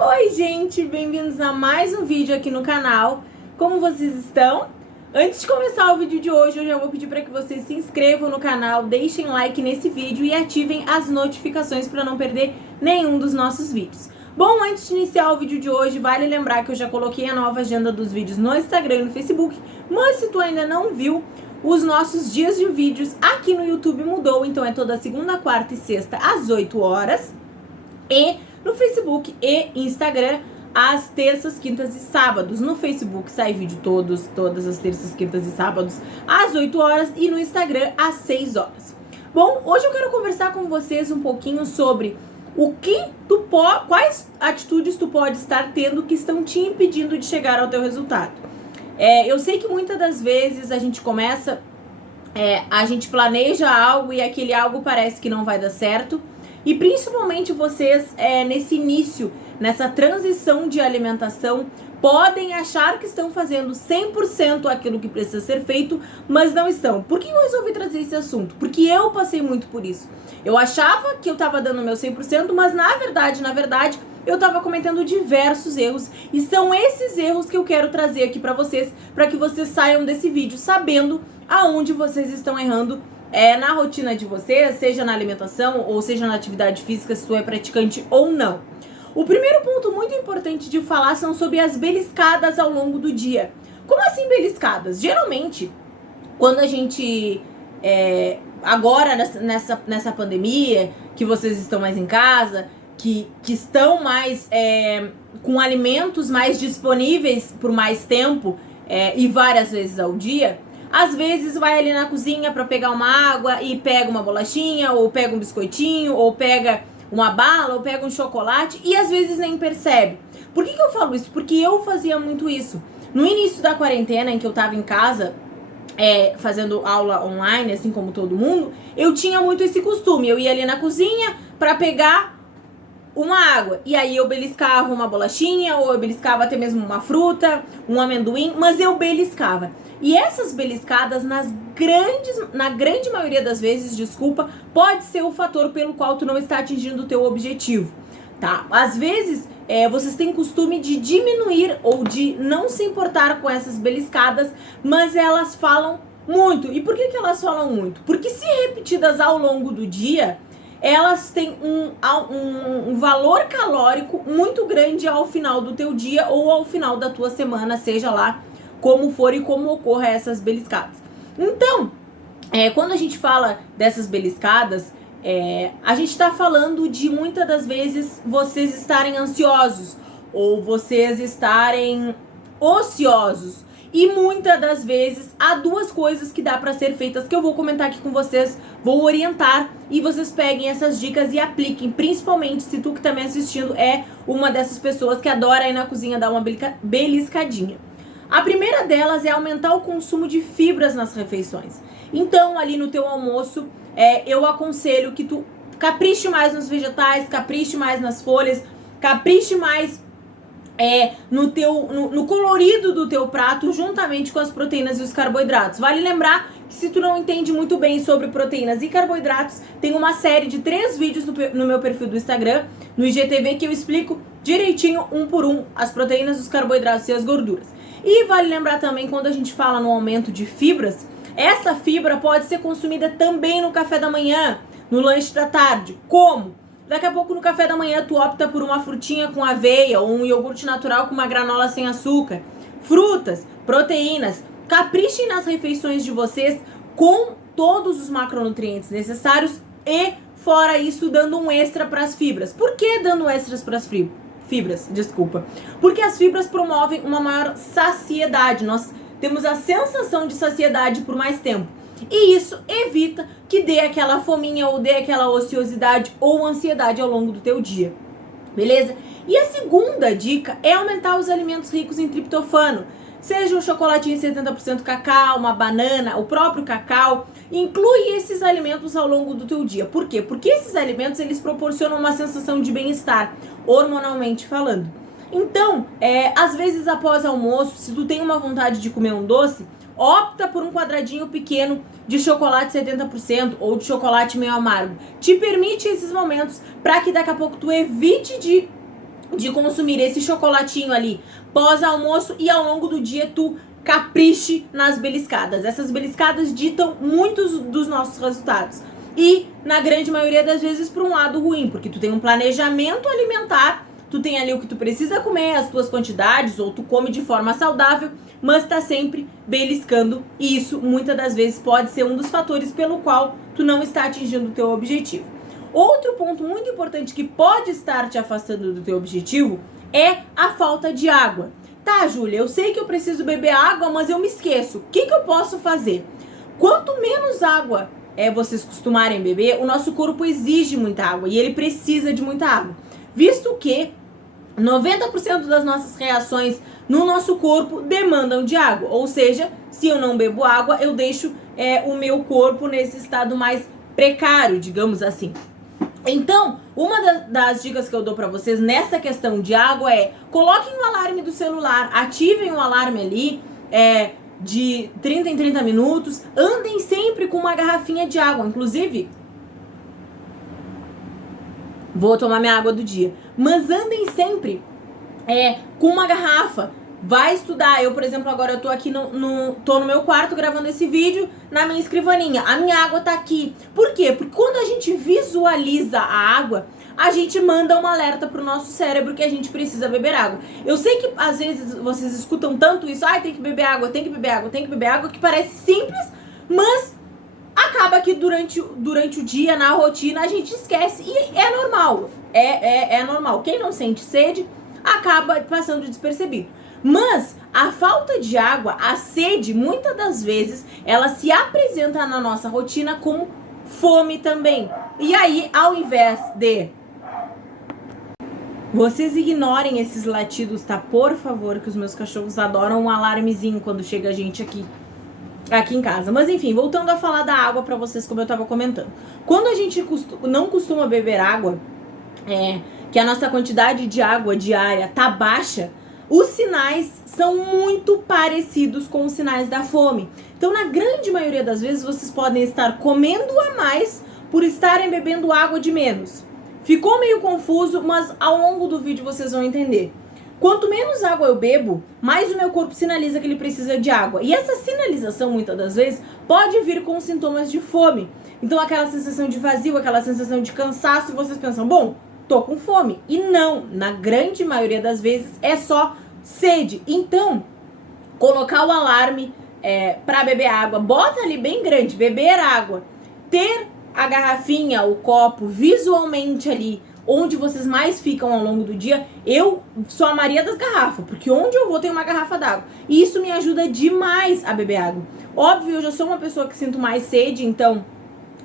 Oi, gente, bem-vindos a mais um vídeo aqui no canal. Como vocês estão? Antes de começar o vídeo de hoje, eu já vou pedir para que vocês se inscrevam no canal, deixem like nesse vídeo e ativem as notificações para não perder nenhum dos nossos vídeos. Bom, antes de iniciar o vídeo de hoje, vale lembrar que eu já coloquei a nova agenda dos vídeos no Instagram e no Facebook, mas se tu ainda não viu, os nossos dias de vídeos aqui no YouTube mudou, então é toda segunda, quarta e sexta às 8 horas e no Facebook e Instagram às terças, quintas e sábados. No Facebook sai vídeo todas as terças, quintas e sábados às 8 horas e no Instagram às 6 horas. Bom, hoje eu quero conversar com vocês um pouquinho sobre quais atitudes tu pode estar tendo que estão te impedindo de chegar ao teu resultado. Eu sei que muitas das vezes a gente começa, a gente planeja algo e aquele algo parece que não vai dar certo. E principalmente vocês, nesse início, nessa transição de alimentação, podem achar que estão fazendo 100% aquilo que precisa ser feito, mas não estão. Por que eu resolvi trazer esse assunto? Porque eu passei muito por isso. Eu achava que eu estava dando o meu 100%, mas na verdade, eu estava cometendo diversos erros. E são esses erros que eu quero trazer aqui para que vocês saiam desse vídeo sabendo aonde vocês estão errando na rotina de vocês, seja na alimentação ou seja na atividade física, se tu é praticante ou não. O primeiro ponto muito importante de falar são sobre as beliscadas ao longo do dia. Como assim beliscadas? Geralmente, quando a gente, agora nessa pandemia, que vocês estão mais em casa, que estão mais com alimentos mais disponíveis por mais tempo e várias vezes ao dia, às vezes vai ali na cozinha para pegar uma água e pega uma bolachinha, ou pega um biscoitinho, ou pega uma bala, ou pega um chocolate e às vezes nem percebe. Por que eu falo isso? Porque eu fazia muito isso. No início da quarentena, em que eu tava em casa, fazendo aula online, assim como todo mundo, eu tinha muito esse costume. Eu ia ali na cozinha para pegar uma água, e aí eu beliscava uma bolachinha, ou eu beliscava até mesmo uma fruta, um amendoim, mas eu beliscava. E essas beliscadas, na grande maioria das vezes, pode ser o fator pelo qual tu não está atingindo o teu objetivo, tá? Às vezes, vocês têm costume de diminuir ou de não se importar com essas beliscadas, mas elas falam muito. E por que elas falam muito? Porque se repetidas ao longo do dia, elas têm um valor calórico muito grande ao final do teu dia ou ao final da tua semana, seja lá como for e como ocorra essas beliscadas. Então, quando a gente fala dessas beliscadas, a gente está falando de muitas das vezes vocês estarem ansiosos ou vocês estarem ociosos. E muitas das vezes há duas coisas que dá para ser feitas que eu vou comentar aqui com vocês, vou orientar e vocês peguem essas dicas e apliquem, principalmente se tu que tá me assistindo é uma dessas pessoas que adora ir na cozinha dar uma beliscadinha. A primeira delas é aumentar o consumo de fibras nas refeições. Então, ali no teu almoço, eu aconselho que tu capriche mais nos vegetais, capriche mais nas folhas, capriche mais no colorido do teu prato, juntamente com as proteínas e os carboidratos. Vale lembrar que se tu não entende muito bem sobre proteínas e carboidratos, tem uma série de 3 vídeos no meu perfil do Instagram, no IGTV, que eu explico direitinho, um por um, as proteínas, os carboidratos e as gorduras. E vale lembrar também, quando a gente fala no aumento de fibras, essa fibra pode ser consumida também no café da manhã, no lanche da tarde. Como? Daqui a pouco no café da manhã tu opta por uma frutinha com aveia ou um iogurte natural com uma granola sem açúcar. Frutas, proteínas, caprichem nas refeições de vocês com todos os macronutrientes necessários e, fora isso, dando um extra para as fibras. Por que dando extras para as fibras? Desculpa. Porque as fibras promovem uma maior saciedade. Nós temos a sensação de saciedade por mais tempo. E isso evita que dê aquela fominha ou dê aquela ociosidade ou ansiedade ao longo do teu dia. Beleza? E a segunda dica é aumentar os alimentos ricos em triptofano. Seja um chocolatinho 70% cacau, uma banana, o próprio cacau. Inclui esses alimentos ao longo do teu dia. Por quê? Porque esses alimentos, eles proporcionam uma sensação de bem-estar, hormonalmente falando. Então, às vezes após almoço, se tu tem uma vontade de comer um doce, opta por um quadradinho pequeno de chocolate 70% ou de chocolate meio amargo. Te permite esses momentos para que daqui a pouco tu evite de de consumir esse chocolatinho ali pós-almoço e ao longo do dia tu capriche nas beliscadas. Essas beliscadas ditam muitos dos nossos resultados. E, na grande maioria das vezes, por um lado ruim, porque tu tem um planejamento alimentar, tu tem ali o que tu precisa comer, as tuas quantidades, ou tu come de forma saudável, mas tá sempre beliscando, e isso, muitas das vezes, pode ser um dos fatores pelo qual tu não está atingindo o teu objetivo. Outro ponto muito importante que pode estar te afastando do teu objetivo é a falta de água. Tá, Júlia, eu sei que eu preciso beber água, mas eu me esqueço. O que eu posso fazer? Quanto menos água vocês costumarem beber, o nosso corpo exige muita água e ele precisa de muita água. Visto que 90% das nossas reações no nosso corpo demandam de água. Ou seja, se eu não bebo água, eu deixo o meu corpo nesse estado mais precário, digamos assim. Então, uma das dicas que eu dou pra vocês nessa questão de água é: coloquem o alarme do celular, ativem o alarme ali, de 30 em 30 minutos, andem sempre com uma garrafinha de água. Inclusive, vou tomar minha água do dia, mas andem sempre com uma garrafa. Vai estudar. Eu, por exemplo, agora eu tô aqui tô no meu quarto gravando esse vídeo na minha escrivaninha. A minha água tá aqui. Por quê? Porque quando a gente visualiza a água, a gente manda um alerta pro nosso cérebro que a gente precisa beber água. Eu sei que às vezes vocês escutam tanto isso, tem que beber água, tem que beber água, tem que beber água, que parece simples, mas acaba que durante o dia, na rotina, a gente esquece. E é normal. É normal. Quem não sente sede acaba passando despercebido. Mas a falta de água, a sede, muitas das vezes, ela se apresenta na nossa rotina como fome também. E aí, ao invés de vocês ignorem esses latidos, tá? Por favor, que os meus cachorros adoram um alarmezinho quando chega a gente aqui em casa. Mas enfim, voltando a falar da água pra vocês, como eu tava comentando. Quando a gente não costuma beber água, que a nossa quantidade de água diária tá baixa, os sinais são muito parecidos com os sinais da fome. Então, na grande maioria das vezes, vocês podem estar comendo a mais por estarem bebendo água de menos. Ficou meio confuso, mas ao longo do vídeo vocês vão entender. Quanto menos água eu bebo, mais o meu corpo sinaliza que ele precisa de água. E essa sinalização, muitas das vezes, pode vir com sintomas de fome. Então, aquela sensação de vazio, aquela sensação de cansaço, e vocês pensam, bom, tô com fome. E não, na grande maioria das vezes é só sede. Então, colocar o alarme para beber água, bota ali bem grande, beber água, ter a garrafinha, o copo visualmente ali, onde vocês mais ficam ao longo do dia. Eu sou a Maria das garrafas, porque onde eu vou tem uma garrafa d'água. E isso me ajuda demais a beber água. Óbvio, eu já sou uma pessoa que sinto mais sede, então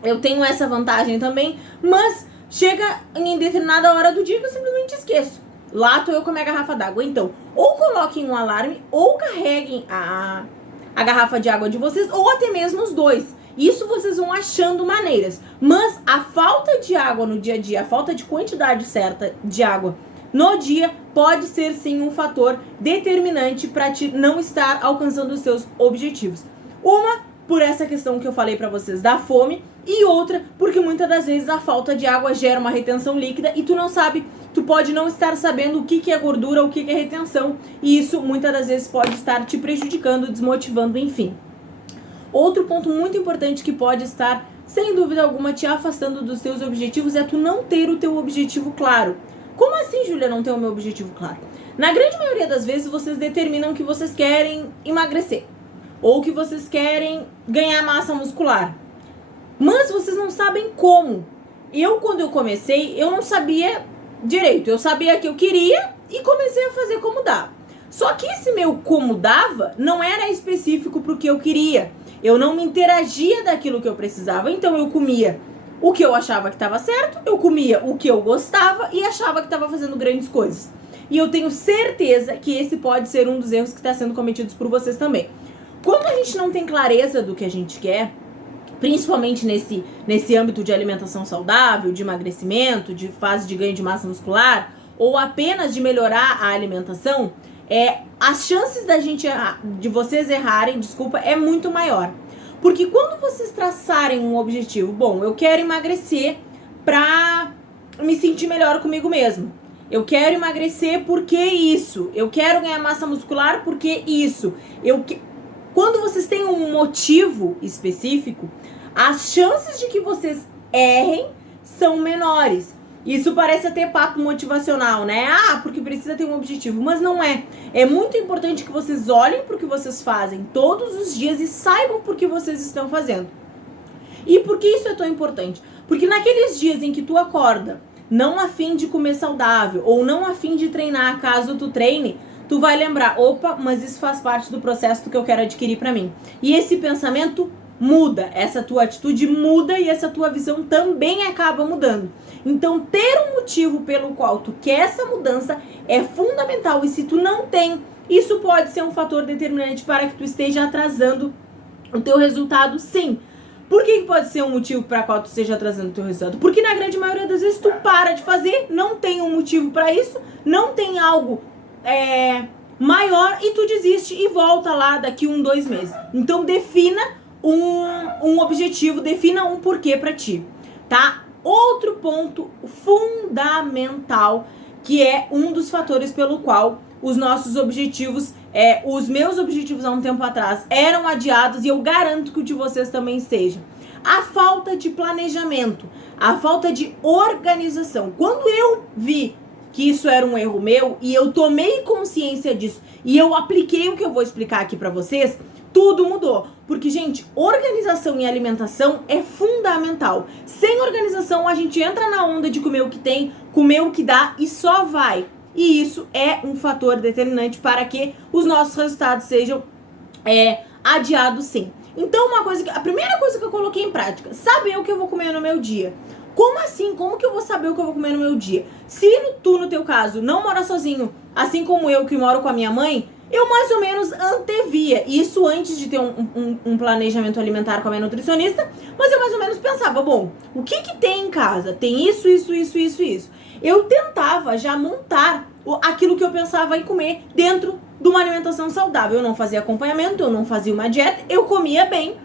eu tenho essa vantagem também, mas chega em determinada hora do dia que eu simplesmente esqueço. Lá tô eu com a minha garrafa d'água. Então, ou coloquem um alarme, ou carreguem a garrafa de água de vocês, ou até mesmo os dois. Isso vocês vão achando maneiras. Mas a falta de água no dia a dia, a falta de quantidade certa de água no dia, pode ser sim um fator determinante para te não estar alcançando os seus objetivos. Uma, por essa questão que eu falei pra vocês da fome, e outra, porque muitas das vezes a falta de água gera uma retenção líquida e tu não sabe, tu pode não estar sabendo o que é gordura, o que é retenção, e isso muitas das vezes pode estar te prejudicando, desmotivando, enfim. Outro ponto muito importante que pode estar, sem dúvida alguma, te afastando dos teus objetivos é tu não ter o teu objetivo claro. Como assim, Júlia, não ter o meu objetivo claro? Na grande maioria das vezes vocês determinam que vocês querem emagrecer, ou que vocês querem ganhar massa muscular, mas vocês não sabem como. Quando eu comecei, eu não sabia direito. Eu sabia que eu queria e comecei a fazer como dá. Só que esse meu como dava não era específico pro que eu queria. Eu não me interagia daquilo que eu precisava, então eu comia o que eu achava que estava certo, eu comia o que eu gostava e achava que estava fazendo grandes coisas. E eu tenho certeza que esse pode ser um dos erros que está sendo cometidos por vocês também. Quando a gente não tem clareza do que a gente quer, principalmente nesse âmbito de alimentação saudável, de emagrecimento, de fase de ganho de massa muscular, ou apenas de melhorar a alimentação, as chances de vocês errarem, é muito maior. Porque quando vocês traçarem um objetivo, bom, eu quero emagrecer pra me sentir melhor comigo mesmo. Eu quero emagrecer porque isso. Eu quero ganhar massa muscular porque isso. Quando vocês têm um motivo específico, as chances de que vocês errem são menores. Isso parece até papo motivacional, né? Ah, porque precisa ter um objetivo, mas não é. É muito importante que vocês olhem para o que vocês fazem todos os dias e saibam por que vocês estão fazendo. E por que isso é tão importante? Porque naqueles dias em que tu acorda não a fim de comer saudável ou não a fim de treinar, caso tu treine, tu vai lembrar, opa, mas isso faz parte do processo que eu quero adquirir para mim. E esse pensamento muda, essa tua atitude muda e essa tua visão também acaba mudando. Então, ter um motivo pelo qual tu quer essa mudança é fundamental. E se tu não tem, isso pode ser um fator determinante para que tu esteja atrasando o teu resultado, sim. Por que pode ser um motivo para qual tu esteja atrasando o teu resultado? Porque na grande maioria das vezes tu para de fazer, não tem um motivo para isso, não tem algo maior e tu desiste e volta lá daqui 2 meses. Então, defina um objetivo, defina um porquê para ti, tá? Outro ponto fundamental, que é um dos fatores pelo qual os nossos objetivos, os meus objetivos há um tempo atrás eram adiados e eu garanto que o de vocês também seja. A falta de planejamento, a falta de organização. Quando eu vi que isso era um erro meu e eu tomei consciência disso e eu apliquei o que eu vou explicar aqui pra vocês, tudo mudou. Porque, gente, organização e alimentação é fundamental. Sem organização, a gente entra na onda de comer o que tem, comer o que dá e só vai. E isso é um fator determinante para que os nossos resultados sejam adiados, sim. Então, a primeira coisa que eu coloquei em prática, saber o que eu vou comer no meu dia. Como assim? Como que eu vou saber o que eu vou comer no meu dia? Se tu, no teu caso, não mora sozinho, assim como eu que moro com a minha mãe, eu mais ou menos antevia isso antes de ter um planejamento alimentar com a minha nutricionista, mas eu mais ou menos pensava, bom, o que tem em casa? Tem isso. Eu tentava já montar aquilo que eu pensava em comer dentro de uma alimentação saudável. Eu não fazia acompanhamento, eu não fazia uma dieta, eu comia bem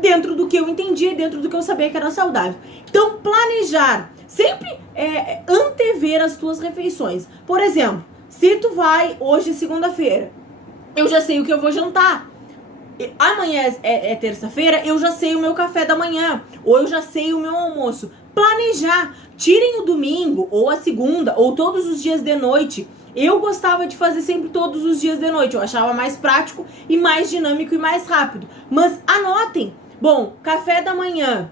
dentro do que eu entendia, dentro do que eu sabia que era saudável. Então, planejar, sempre antever as tuas refeições. Por exemplo, se tu vai, hoje é segunda-feira, eu já sei o que eu vou jantar. Amanhã é terça-feira, eu já sei o meu café da manhã, ou eu já sei o meu almoço. Planejar. Tirem o domingo, ou a segunda, ou todos os dias de noite. Eu gostava de fazer sempre todos os dias de noite. Eu achava mais prático e mais dinâmico e mais rápido. Mas anotem. Bom, café da manhã,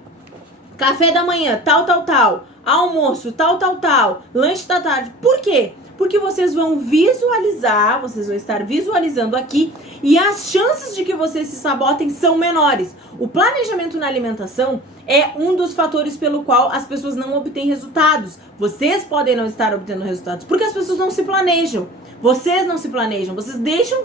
tal. Almoço, tal. Lanche da tarde. Por quê? Porque vocês vão visualizar, vocês vão estar visualizando aqui e as chances de que vocês se sabotem são menores. O planejamento na alimentação é um dos fatores pelo qual as pessoas não obtêm resultados. Vocês podem não estar obtendo resultados porque as pessoas não se planejam. Vocês não se planejam, vocês deixam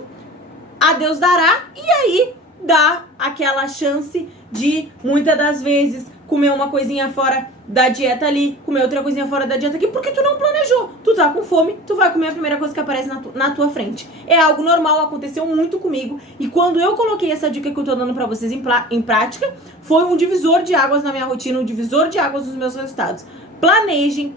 a Deus dará e aí dá aquela chance de, muitas das vezes, comer uma coisinha fora da dieta ali, comer outra coisinha fora da dieta aqui, porque tu não planejou. Tu tá com fome, tu vai comer a primeira coisa que aparece na tua frente. É algo normal, aconteceu muito comigo. E quando eu coloquei essa dica que eu tô dando pra vocês em prática, foi um divisor de águas na minha rotina, um divisor de águas nos meus resultados. Planejem,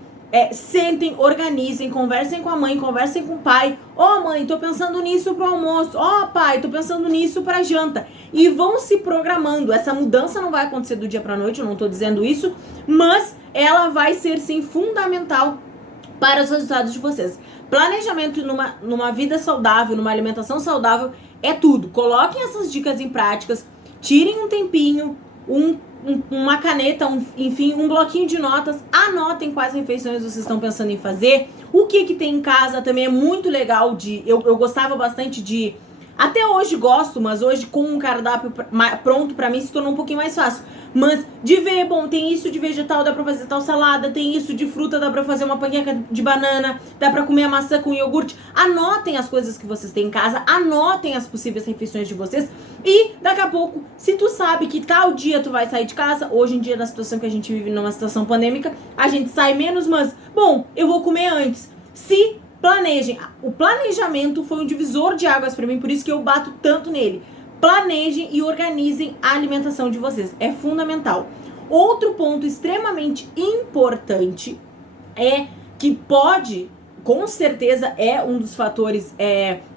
sentem, organizem, conversem com a mãe, conversem com o pai. Ó, mãe, tô pensando nisso pro almoço. Ó, pai, tô pensando nisso pra janta. E vão se programando. Essa mudança não vai acontecer do dia pra noite, eu não tô dizendo isso, mas ela vai ser, sim, fundamental para os resultados de vocês. Planejamento numa vida saudável, numa alimentação saudável, é tudo. Coloquem essas dicas em práticas, tirem um tempinho, uma caneta, enfim, um bloquinho de notas, anotem quais refeições vocês estão pensando em fazer, o que tem em casa também é muito legal eu gostava bastante de, até hoje gosto, mas hoje com um cardápio pronto pra mim se tornou um pouquinho mais fácil, mas de ver, bom, tem isso de vegetal, dá pra fazer tal salada, tem isso de fruta, dá pra fazer uma panqueca de banana, dá pra comer a maçã com iogurte. Anotem as coisas que vocês têm em casa, anotem as possíveis refeições de vocês e daqui a pouco, se tu sabe que tal dia tu vai sair de casa, hoje em dia na situação que a gente vive numa situação pandêmica, a gente sai menos, mas, bom, eu vou comer antes. Se planejem, o planejamento foi um divisor de águas pra mim, por isso que eu bato tanto nele. Planejem e organizem a alimentação de vocês. É fundamental. Outro ponto extremamente importante é que pode com certeza é um dos fatores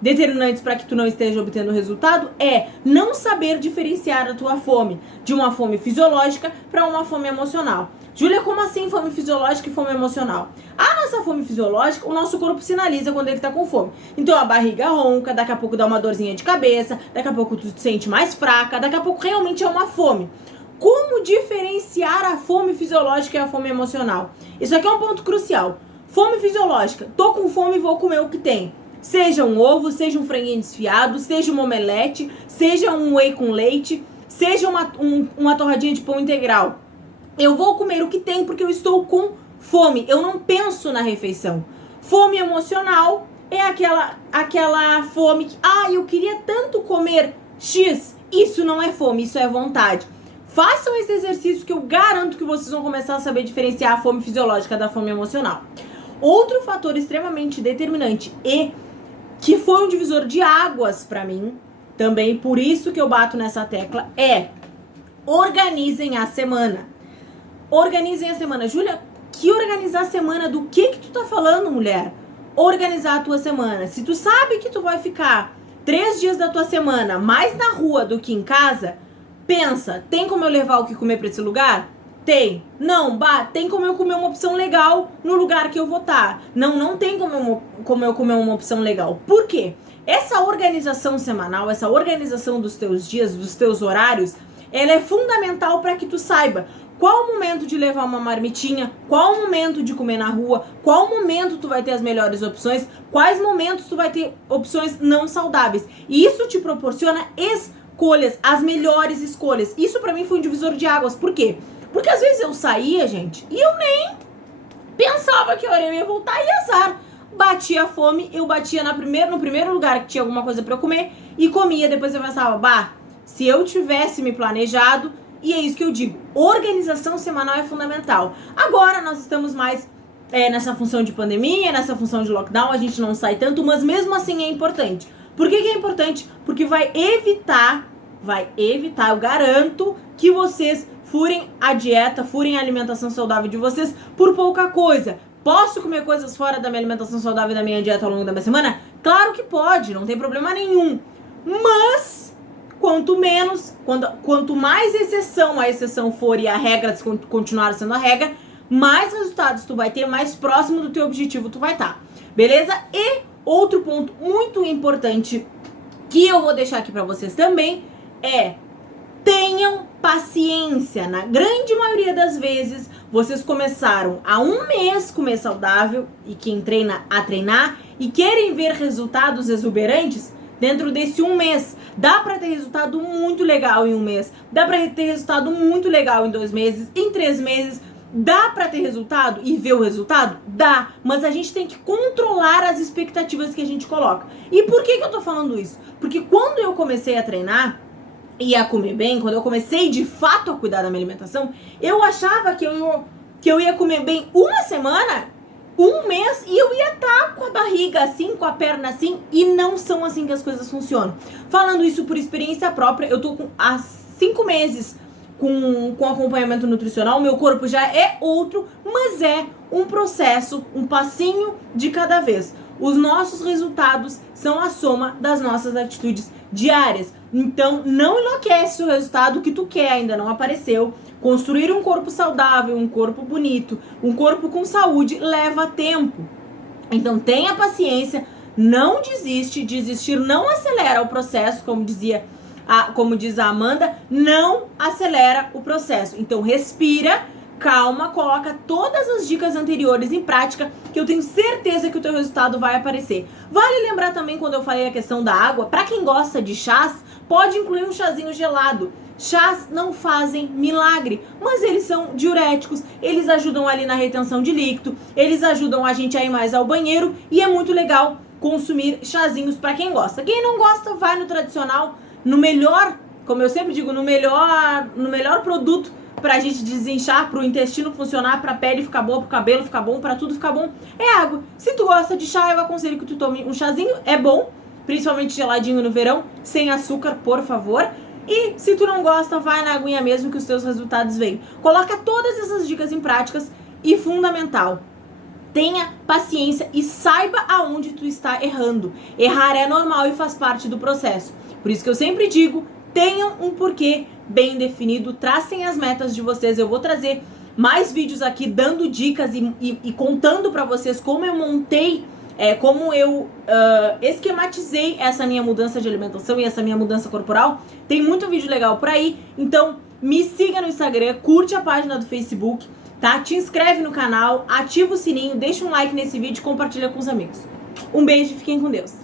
determinantes para que tu não esteja obtendo resultado, é não saber diferenciar a tua fome de uma fome fisiológica para uma fome emocional. Júlia, como assim fome fisiológica e fome emocional? A nossa fome fisiológica, o nosso corpo sinaliza quando ele tá com fome. Então a barriga ronca, daqui a pouco dá uma dorzinha de cabeça, daqui a pouco tu te sente mais fraca, daqui a pouco realmente é uma fome. Como diferenciar a fome fisiológica e a fome emocional? Isso aqui é um ponto crucial. Fome fisiológica, tô com fome e vou comer o que tem. Seja um ovo, seja um franguinho desfiado, seja uma omelete, seja um whey com leite, seja uma torradinha de pão integral. Eu vou comer o que tem porque eu estou com fome. Eu não penso na refeição. Fome emocional é aquela fome que, eu queria tanto comer X. Isso não é fome, isso é vontade. Façam esse exercício que eu garanto que vocês vão começar a saber diferenciar a fome fisiológica da fome emocional. Outro fator extremamente determinante e que foi um divisor de águas pra mim, também por isso que eu bato nessa tecla, é organizem a semana. Organizem a semana. Júlia, que organizar a semana? Do que tu tá falando, mulher? Organizar a tua semana. Se tu sabe que tu vai ficar 3 dias da tua semana mais na rua do que em casa, pensa, tem como eu levar o que comer pra esse lugar? Tem. Não, tem como eu comer uma opção legal no lugar que eu vou estar. Não tem como eu comer uma opção legal. Por quê? Essa organização semanal, essa organização dos teus dias, dos teus horários, ela é fundamental para que tu saiba qual o momento de levar uma marmitinha, qual o momento de comer na rua, qual momento tu vai ter as melhores opções, quais momentos tu vai ter opções não saudáveis. E isso te proporciona escolhas, as melhores escolhas. Isso pra mim foi um divisor de águas. Por quê? Porque às vezes eu saía, gente, e eu nem pensava que hora eu ia voltar e azar. Batia a fome, eu batia no primeiro lugar que tinha alguma coisa pra eu comer e comia. Depois eu pensava, se eu tivesse me planejado. E é isso que eu digo, organização semanal é fundamental. Agora nós estamos mais nessa função de pandemia, nessa função de lockdown, a gente não sai tanto, mas mesmo assim é importante. Por que é importante? Porque vai evitar, eu garanto que vocês furem a dieta, furem a alimentação saudável de vocês por pouca coisa. Posso comer coisas fora da minha alimentação saudável e da minha dieta ao longo da minha semana? Claro que pode, não tem problema nenhum. Mas quanto mais a exceção for e a regra continuar sendo a regra, mais resultados tu vai ter, mais próximo do teu objetivo tu vai estar. Beleza? E outro ponto muito importante que eu vou deixar aqui pra vocês também é: tenham paciência. Na grande maioria das vezes, vocês começaram há 1 mês comer saudável e quem treina a treinar e querem ver resultados exuberantes dentro desse 1 mês. Dá pra ter resultado muito legal em 1 mês. Dá pra ter resultado muito legal em 2 meses, em 3 meses. Dá pra ter resultado e ver o resultado? Dá. Mas a gente tem que controlar as expectativas que a gente coloca. E por que eu tô falando isso? Porque quando eu comecei a treinar e a comer bem, quando eu comecei de fato a cuidar da minha alimentação, eu achava que eu ia comer bem 1 semana, 1 mês, e eu ia estar com a barriga assim, com a perna assim, e não são assim que as coisas funcionam. Falando isso por experiência própria, eu tô há 5 meses com acompanhamento nutricional, meu corpo já é outro, mas é um processo, um passinho de cada vez. Os nossos resultados são a soma das nossas atitudes diárias. Então, não enlouquece o resultado que tu quer, ainda não apareceu. Construir um corpo saudável, um corpo bonito, um corpo com saúde leva tempo. Então, tenha paciência, não desiste. Desistir não acelera o processo, como diz a Amanda, não acelera o processo. Então, respira, calma, coloca todas as dicas anteriores em prática, que eu tenho certeza que o teu resultado vai aparecer. Vale lembrar também, quando eu falei a questão da água, para quem gosta de chás, pode incluir um chazinho gelado. Chás não fazem milagre, mas eles são diuréticos, eles ajudam ali na retenção de líquido, eles ajudam a gente a ir mais ao banheiro, e é muito legal consumir chazinhos para quem gosta. Quem não gosta, vai no tradicional, no melhor, como eu sempre digo, no melhor produto pra gente desinchar, pro intestino funcionar, pra pele ficar boa, pro cabelo ficar bom, pra tudo ficar bom, é água. Se tu gosta de chá, eu aconselho que tu tome um chazinho, é bom, principalmente geladinho no verão, sem açúcar, por favor. E se tu não gosta, vai na aguinha mesmo que os teus resultados vêm. Coloca todas essas dicas em práticas e, fundamental, Tenha paciência e saiba aonde tu está errando. Errar é normal e faz parte do processo. Por isso que eu sempre digo, tenham um porquê bem definido, tracem as metas de vocês. Eu vou trazer mais vídeos aqui dando dicas e contando pra vocês como eu montei, como eu esquematizei essa minha mudança de alimentação e essa minha mudança corporal. Tem muito vídeo legal por aí, então me siga no Instagram, curte a página do Facebook, tá? Te inscreve no canal, ativa o sininho, deixa um like nesse vídeo e compartilha com os amigos. Um beijo e fiquem com Deus.